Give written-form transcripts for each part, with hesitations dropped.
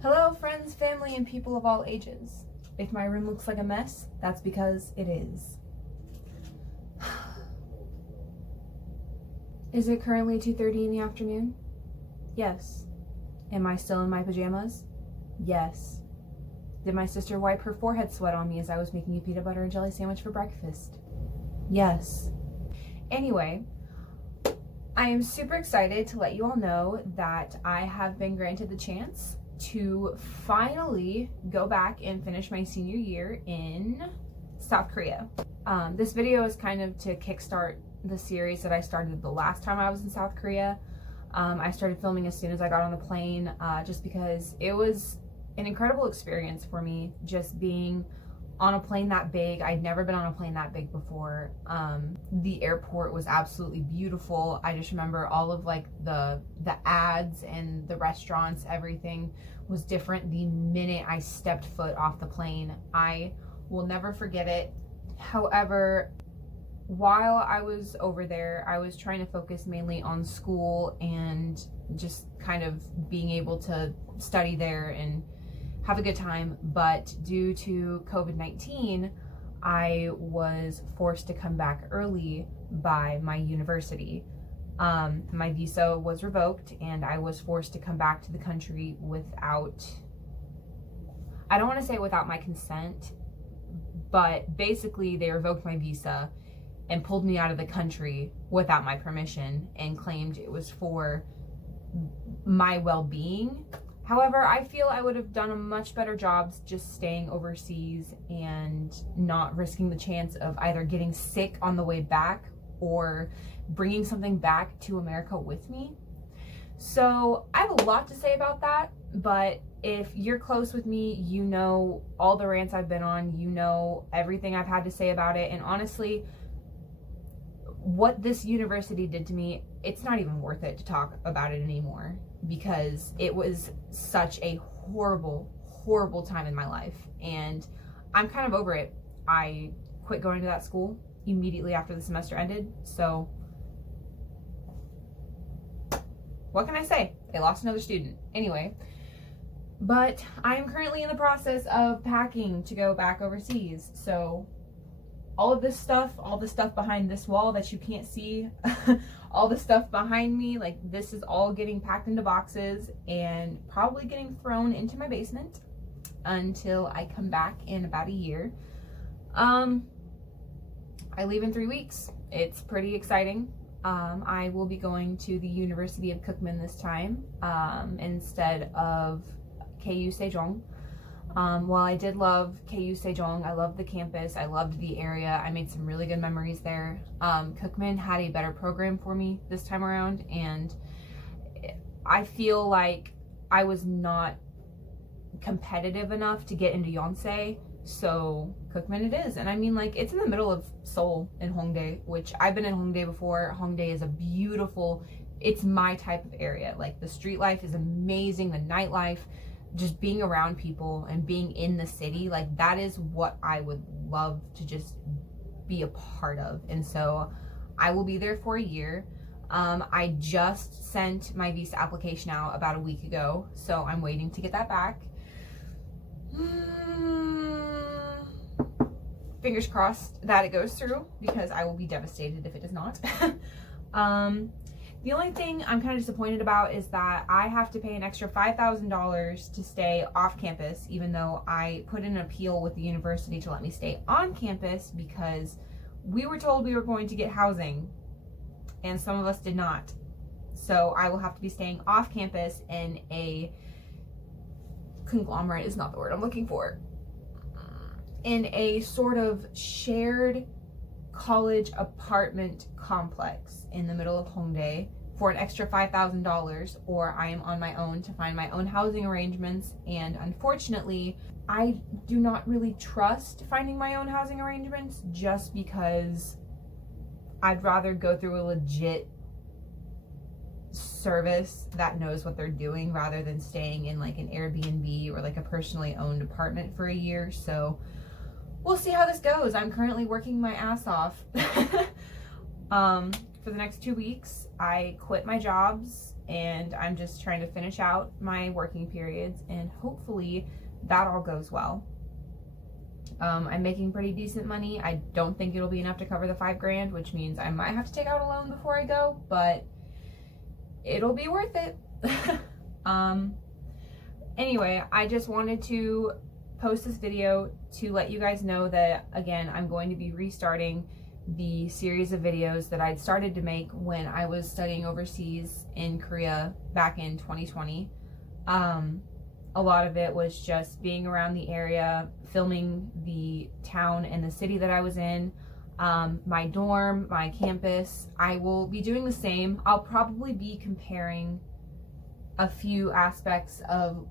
Hello friends, family, and people of all ages. If my room looks like a mess, that's because it is. Is it currently 2:30 in the afternoon? Yes. Am I still in my pajamas? Yes. Did my sister wipe her forehead sweat on me as I was making a peanut butter and jelly sandwich for breakfast? Yes. Anyway, I am super excited to let you all know that I have been granted the chance to finally go back and finish my senior year in South Korea. This video is kind of to kickstart the series that I started the last time I was in South Korea. I started filming as soon as I got on the plane, just because it was an incredible experience for me, just being on a plane that big. I'd never been on a plane that big before. The airport was absolutely beautiful. I just remember all of like the ads and the restaurants, everything was different the minute I stepped foot off the plane. I will never forget it. However, while I was over there, I was trying to focus mainly on school and just kind of being able to study there and have a good time. But due to COVID-19, I was forced to come back early by my university. My visa was revoked and I was forced to come back to the country without, I don't want to say without my consent, but basically they revoked my visa and pulled me out of the country without my permission and claimed it was for my well-being. However, I feel I would have done a much better job just staying overseas and not risking the chance of either getting sick on the way back or bringing something back to America with me. So I have a lot to say about that, but if you're close with me, you know all the rants I've been on, you know everything I've had to say about it, and honestly, what this university did to me, it's not even worth it to talk about it anymore, because it was such a horrible, horrible time in my life, and I'm kind of over it. I quit going to that school immediately after the semester ended, so what can I say? They lost another student. Anyway, but I'm currently in the process of packing to go back overseas, so all of this stuff, all the stuff behind this wall that you can't see, all the stuff behind me, like this is all getting packed into boxes and probably getting thrown into my basement until I come back in about a year. I leave in 3 weeks. It's pretty exciting. I will be going to the University of Cookman this time instead of KU Sejong. While I did love KU Sejong, I loved the campus, I loved the area, I made some really good memories there. Cookman had a better program for me this time around, and I feel like I was not competitive enough to get into Yonsei, so Cookman it is. And I mean, like, it's in the middle of Seoul in Hongdae, which I've been in Hongdae before. Hongdae is a beautiful, it's my type of area. Like, the street life is amazing, the nightlife, just being around people and being in the city, like that is what I would love to just be a part of. And so I will be there for a year. I just sent my visa application out about a week ago, so I'm waiting to get that back. Fingers crossed that it goes through, because I will be devastated if it does not. The only thing I'm kind of disappointed about is that I have to pay an extra $5,000 to stay off campus, even though I put in an appeal with the university to let me stay on campus, because we were told we were going to get housing and some of us did not. So I will have to be staying off campus in a conglomerate, is not the word I'm looking for, in a sort of shared college apartment complex in the middle of Hongdae for an extra $5,000, or I am on my own to find my own housing arrangements. And unfortunately, I do not really trust finding my own housing arrangements, just because I'd rather go through a legit service that knows what they're doing rather than staying in like an Airbnb or like a personally owned apartment for a year. So we'll see how this goes. I'm currently working my ass off. For the next 2 weeks, I quit my jobs and I'm just trying to finish out my working periods, and hopefully that all goes well. I'm making pretty decent money. I don't think it'll be enough to cover the $5,000, which means I might have to take out a loan before I go, but it'll be worth it. Anyway, I just wanted to post this video to let you guys know that, again, I'm going to be restarting the series of videos that I'd started to make when I was studying overseas in Korea back in 2020. A lot of it was just being around the area, filming the town and the city that I was in, my dorm, my campus. I will be doing the same. I'll probably be comparing a few aspects of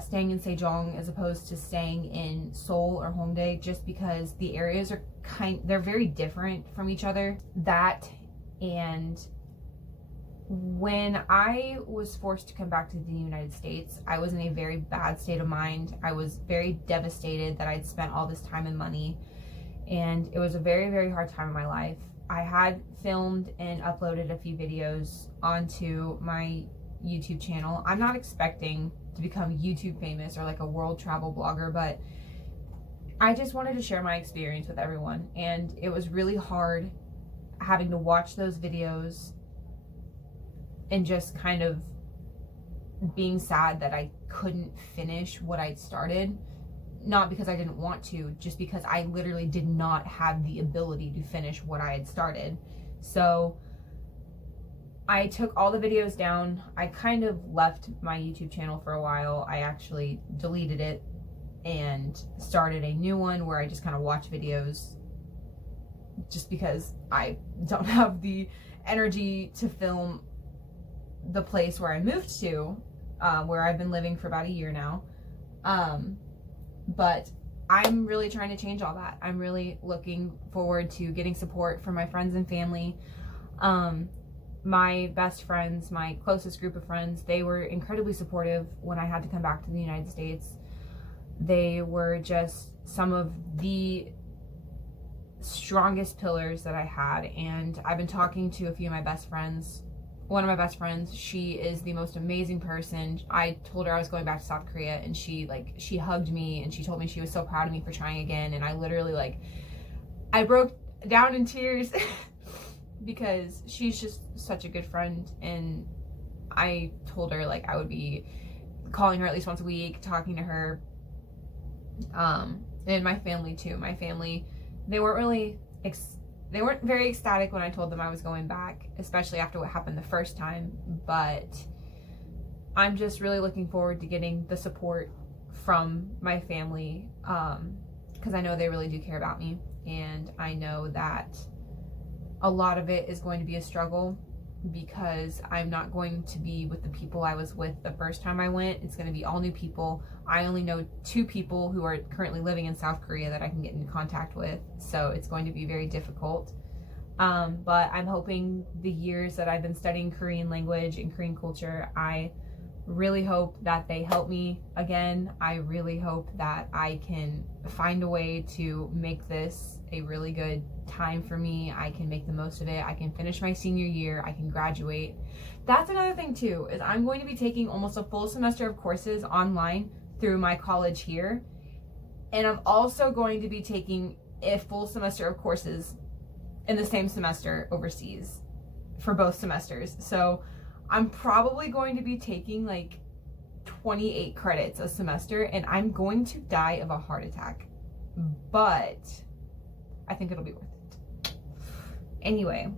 staying in Sejong as opposed to staying in Seoul or Hongdae, just because the areas are they're very different from each other. That, and when I was forced to come back to the United States, I was in a very bad state of mind. I was very devastated that I'd spent all this time and money, and it was a very, very hard time in my life. I had filmed and uploaded a few videos onto my YouTube channel. I'm not expecting to become YouTube famous or like a world travel blogger, but I just wanted to share my experience with everyone, and it was really hard having to watch those videos and just kind of being sad that I couldn't finish what I'd started. Not because I didn't want to, just because I literally did not have the ability to finish what I had started. So I took all the videos down. I kind of left my YouTube channel for a while. I actually deleted it and started a new one where I just kind of watch videos, just because I don't have the energy to film the place where I moved to, where I've been living for about a year now. But I'm really trying to change all that. I'm really looking forward to getting support from my friends and family. My best friends, my closest group of friends, they were incredibly supportive when I had to come back to the United States. They were just some of the strongest pillars that I had, and I've been talking to a few of my best friends. One of my best friends, she is the most amazing person. I told her I was going back to South Korea, and she hugged me and she told me she was so proud of me for trying again, and I literally I broke down in tears because she's just such a good friend, and I told her I would be calling her at least once a week, talking to her. And my family too. My family, they weren't very ecstatic when I told them I was going back, especially after what happened the first time, but I'm just really looking forward to getting the support from my family, because I know they really do care about me, and I know that a lot of it is going to be a struggle because I'm not going to be with the people I was with the first time I went. It's going to be all new people. I only know 2 people who are currently living in South Korea that I can get into contact with, so it's going to be very difficult. But I'm hoping the years that I've been studying Korean language and Korean culture, I really hope that they help me again. I really hope that I can find a way to make this a really good time for me. I can make the most of it. I can finish my senior year. I can graduate. That's another thing too, is I'm going to be taking almost a full semester of courses online through my college here. And I'm also going to be taking a full semester of courses in the same semester overseas for both semesters. So I'm probably going to be taking 28 credits a semester, and I'm going to die of a heart attack. But I think it'll be worth it. Anyway,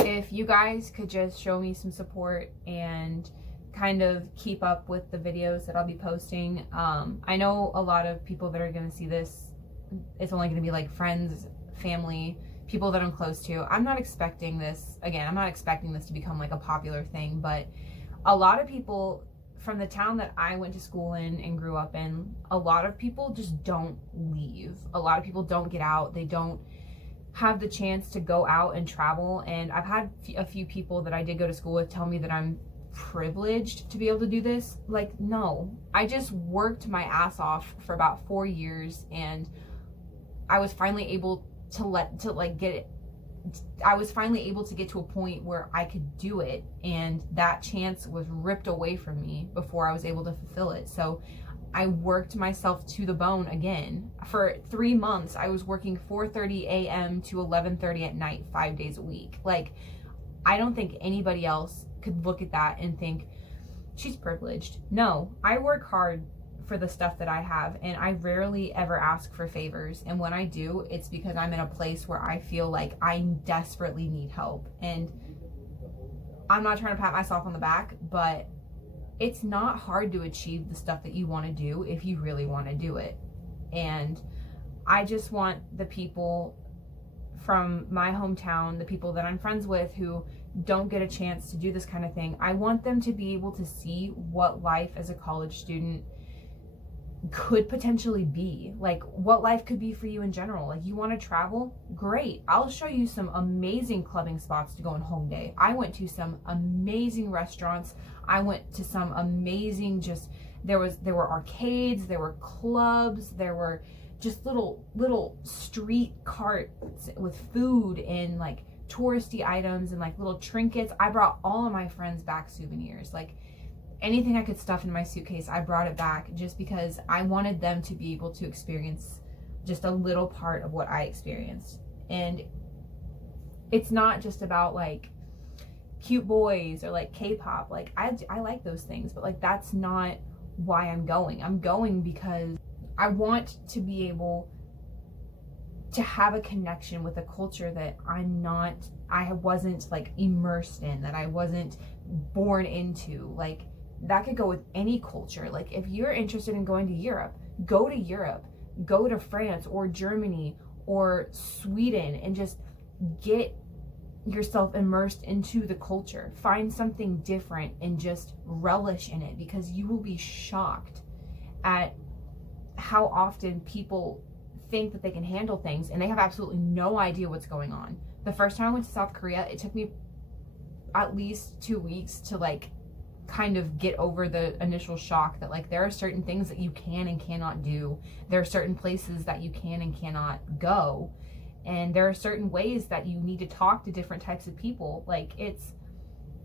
if you guys could just show me some support and kind of keep up with the videos that I'll be posting. I know a lot of people that are going to see this, it's only going to be friends, family, people that I'm close to. I'm not expecting this, again, I'm not expecting this to become a popular thing, but a lot of people from the town that I went to school in and grew up in, a lot of people just don't leave. A lot of people don't get out. They don't have the chance to go out and travel. And I've had a few people that I did go to school with tell me that I'm privileged to be able to do this. Like, no. I just worked my ass off for about 4 years, and I was finally able I was finally able to get to a point where I could do it, and that chance was ripped away from me before I was able to fulfill it. So I worked myself to the bone again. For 3 months, I was working 4:30 a.m. to 11:30 at night, 5 days a week. Like, I don't think anybody else could look at that and think, she's privileged. No, I work hard for the stuff that I have, and I rarely ever ask for favors. And when I do, it's because I'm in a place where I feel like I desperately need help. And I'm not trying to pat myself on the back, but it's not hard to achieve the stuff that you want to do if you really want to do it. And I just want the people from my hometown, the people that I'm friends with who don't get a chance to do this kind of thing, I want them to be able to see what life as a college student could potentially be. Like, what life could be for you in general. Like, you want to travel? Great. I'll show you some amazing clubbing spots to go on Hongdae. I went to some amazing restaurants. I went to some amazing, there were arcades, there were clubs, there were just little street carts with food and like touristy items and like little trinkets. I brought all of my friends back souvenirs. Like, anything I could stuff in my suitcase, I brought it back just because I wanted them to be able to experience just a little part of what I experienced. And it's not just about like cute boys or like K-pop. Like, I like those things, but like, that's not why I'm going. I'm going because I want to be able to have a connection with a culture that I wasn't like immersed in, that I wasn't born into. Like, that could go with any culture. Like, if you're interested in going to Europe, go to Europe, go to France or Germany or Sweden and just get yourself immersed into the culture. Find something different and just relish in it, because you will be shocked at how often people think that they can handle things and they have absolutely no idea what's going on. The first time I went to South Korea, it took me at least 2 weeks to like kind of get over the initial shock that like there are certain things that you can and cannot do. There are certain places that you can and cannot go. And there are certain ways that you need to talk to different types of people. Like,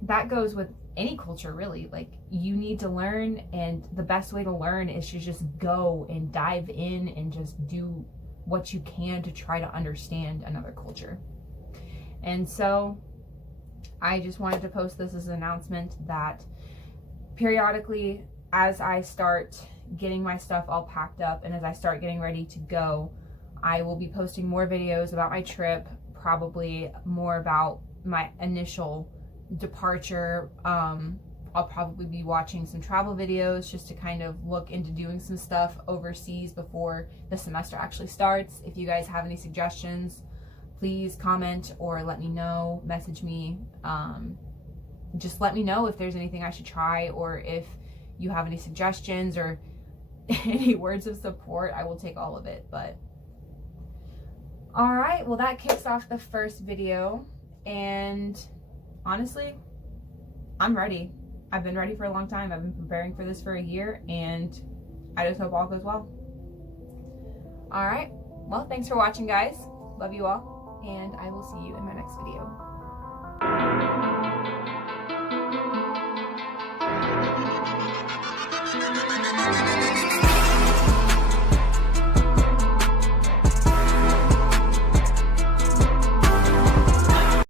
that goes with any culture, really. Like, you need to learn, and the best way to learn is to just go and dive in and just do what you can to try to understand another culture. And so I just wanted to post this as an announcement that periodically, as I start getting my stuff all packed up and as I start getting ready to go, I will be posting more videos about my trip, probably more about my initial departure. I'll probably be watching some travel videos just to kind of look into doing some stuff overseas before the semester actually starts. If you guys have any suggestions, please comment or let me know, message me. Just let me know if there's anything I should try, or if you have any suggestions or any words of support. I will take all of it. But all right, well, that kicks off the first video, and honestly, I'm ready. I've been ready for a long time. I've been preparing for this for a year, and I just hope all goes well. All right, well, thanks for watching, guys. Love you all, and I will see you in my next video.